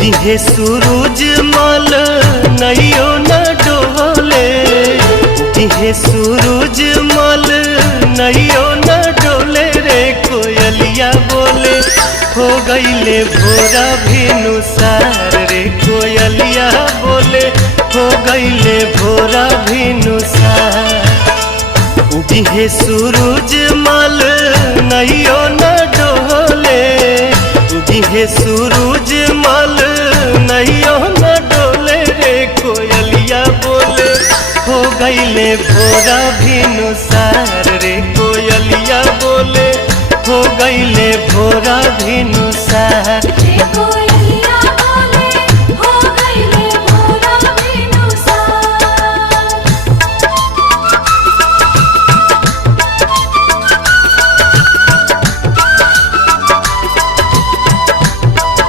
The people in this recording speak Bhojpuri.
दिहे सूरज मल नैयो न डोले, दिहे सूरज मल नैयो न डोले रे कोयलिया बोले हो गईले भोरा भिनुसार रे कोयलिया बोले हो गईले भोरा भिनुसार। दिहे सूरज मल नैयो न डोले, दिहे सूरज मल नैयो न डोले रे कोयलिया बोले हो गईले भोरा भिनुसार रे कोयलिया बोले हो गईले भोरा भिनुसार।